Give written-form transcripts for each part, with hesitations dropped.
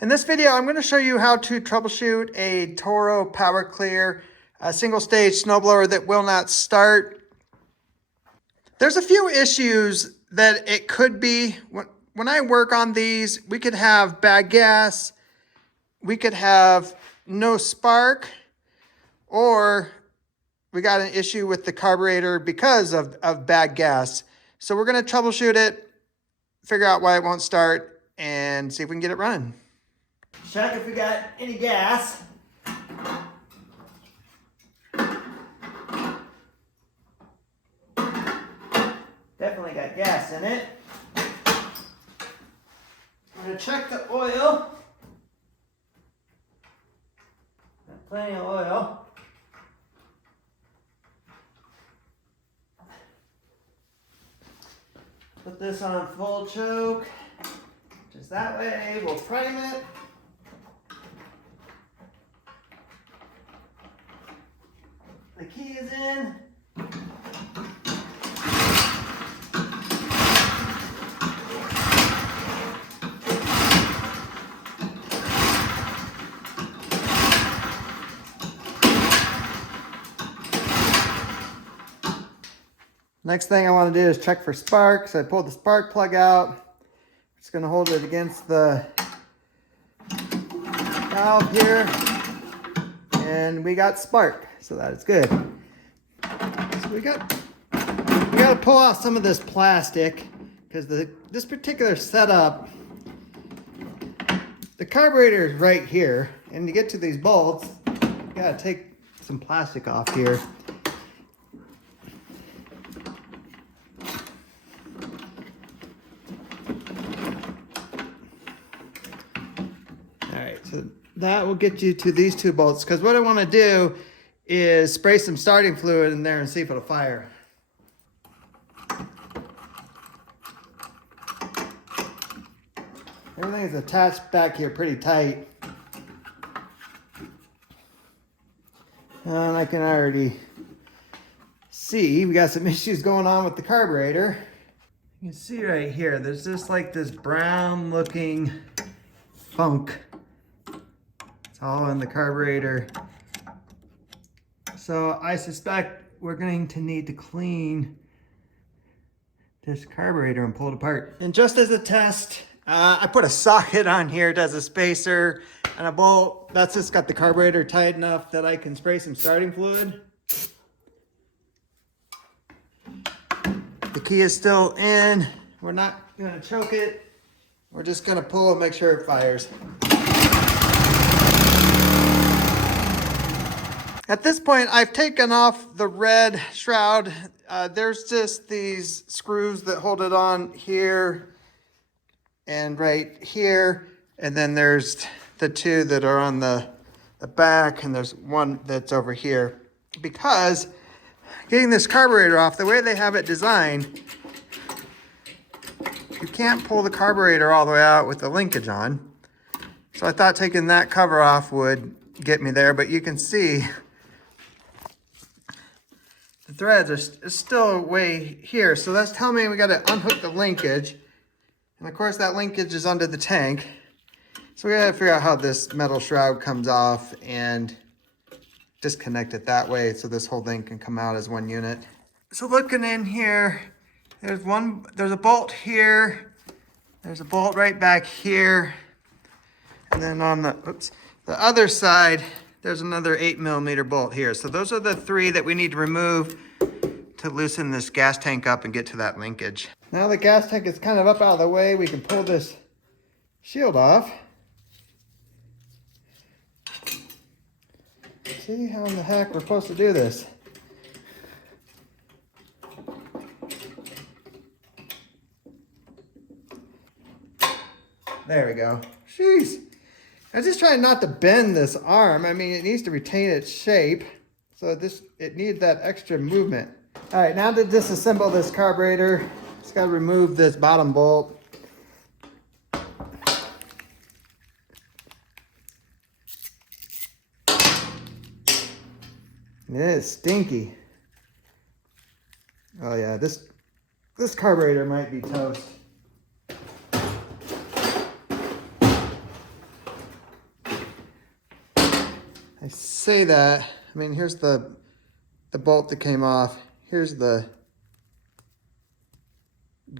In this video, I'm going to show you how to troubleshoot a TORO Power Clear single stage snowblower that will not start. There's a few issues that it could be. When I work on these, we could have bad gas, we could have no spark, or we got an issue with the carburetor because of bad gas. So we're going to troubleshoot it, figure out why it won't start, and see if we can get it running. Check if we got any gas. Definitely got gas in it. I'm going to check the oil. Got plenty of oil. Put this on full choke. Just that way, we'll frame it. The key is in. Next thing I want to do is check for sparks. I pulled the spark plug out. Just going to hold it against the valve here. And we got spark, so that is good. So we got to pull out some of this plastic because this particular setup, the carburetor is right here, and to get to these bolts, you got to take some plastic off here. All right, so that will get you to these two bolts, because what I want to do is spray some starting fluid in there and see if it'll fire. Everything is attached back here pretty tight. And I can already see we got some issues going on with the carburetor. You can see right here, there's just like this brown looking funk. It's all in the carburetor. So I suspect we're going to need to clean this carburetor and pull it apart. And just as a test, I put a socket on here. It has a spacer and a bolt. That's just got the carburetor tight enough that I can spray some starting fluid. The key is still in. We're not going to choke it. We're just going to pull and make sure it fires. At this point, I've taken off the red shroud. There's just these screws that hold it on here and right here. And then there's the two that are on the back, and there's one that's over here. Because getting this carburetor off, the way they have it designed, you can't pull the carburetor all the way out with the linkage on. So I thought taking that cover off would get me there, but you can see the threads are still way here. So that's telling me we got to unhook the linkage. And of course that linkage is under the tank. So we got to figure out how this metal shroud comes off and disconnect it that way so this whole thing can come out as one unit. So looking in here, there's a bolt here. There's a bolt right back here. And then on the other side, there's another 8mm bolt here. So those are the three that we need to remove to loosen this gas tank up and get to that linkage. Now the gas tank is kind of up out of the way, we can pull this shield off. See how in the heck we're supposed to do this. There we go. Jeez. I'm just trying not to bend this arm. I mean, it needs to retain its shape. So it needs that extra movement. All right, now to disassemble this carburetor, just got to remove this bottom bolt. It is stinky. Oh yeah, this carburetor might be toast. I say that, I mean, here's the bolt that came off. Here's the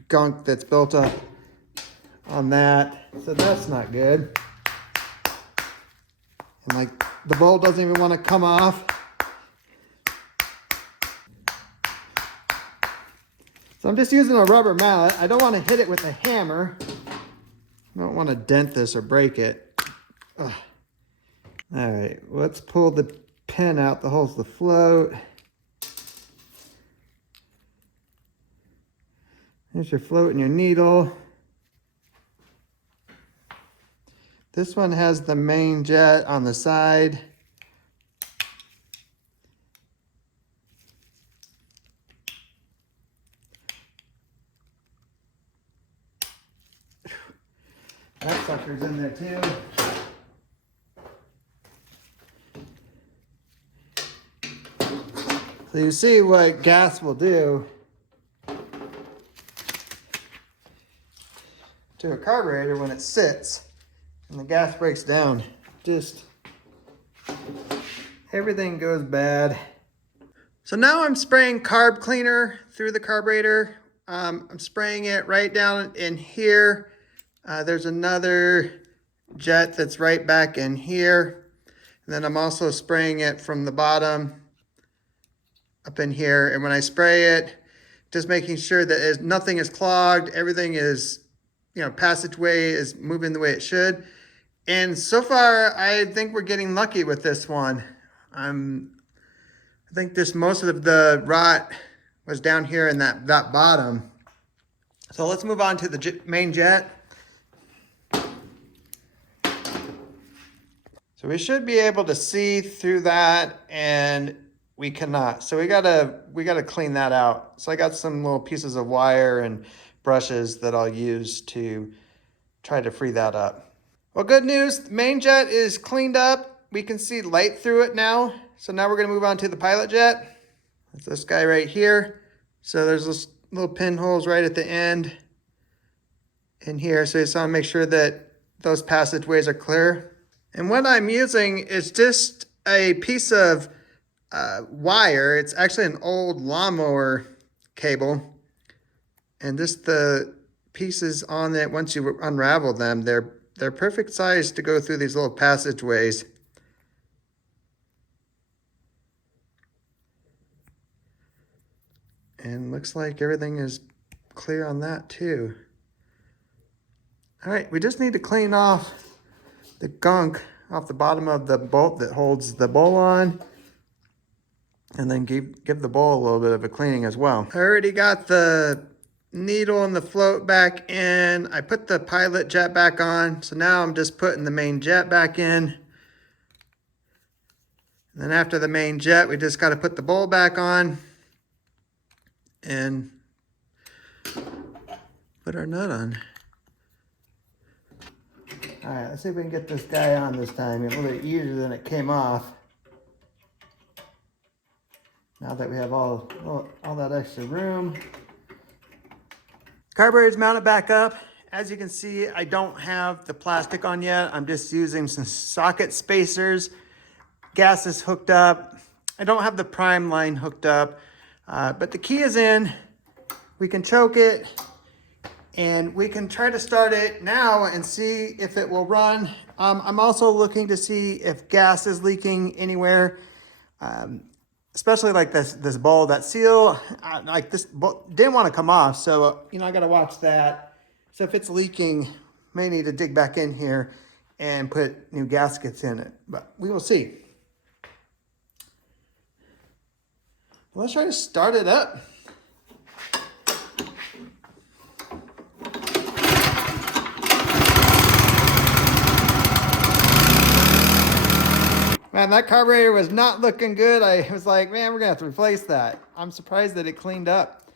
gunk that's built up on that. So that's not good. And like the bolt doesn't even want to come off. So I'm just using a rubber mallet. I don't want to hit it with a hammer. I don't want to dent this or break it. Ugh. All right, let's pull the pin out that holds the float. Here's your float and your needle. This one has the main jet on the side. That sucker's in there too. So you see what gas will do to a carburetor when it sits and the gas breaks down. Just everything goes bad. So now I'm spraying carb cleaner through the carburetor. I'm spraying it right down in here. There's another jet that's right back in here. And then I'm also spraying it from the bottom up in here. And when I spray it, just making sure that nothing is clogged, everything is, passageway is moving the way it should. And so far, I think we're getting lucky with this one. I think most of the rot was down here in that bottom. So let's move on to the main jet. So we should be able to see through that, and we cannot. So we gotta clean that out. So I got some little pieces of wire and brushes that I'll use to try to free that up. Well, good news, the main jet is cleaned up. We can see light through it now. So now we're gonna move on to the pilot jet. That's this guy right here. So there's this little pinholes right at the end in here. So you just wanna make sure that those passageways are clear. And what I'm using is just a piece of wire. It's actually an old lawnmower cable. And just the pieces on it, once you unravel them, they're perfect size to go through these little passageways. And looks like everything is clear on that too. All right, we just need to clean off the gunk off the bottom of the bolt that holds the bowl on, and then give the bowl a little bit of a cleaning as well. I already got the needle and the float back in. I put the pilot jet back on, so now I'm just putting the main jet back in. And then after the main jet, we just got to put the bowl back on and put our nut on. All right, let's see if we can get this guy on this time. A little bit easier than it came off. Now that we have all that extra room. Carburetor's mounted back up. As you can see, I don't have the plastic on yet. I'm just using some socket spacers. Gas is hooked up. I don't have the prime line hooked up, but the key is in. We can choke it. And we can try to start it now and see if it will run. I'm also looking to see if gas is leaking anywhere, especially like this bowl, that seal, like this didn't want to come off. So, I got to watch that. So if it's leaking, may need to dig back in here and put new gaskets in it, but we will see. Let's try to start it up. Man, that carburetor was not looking good. I was like, man, we're gonna have to replace that. I'm surprised that it cleaned up.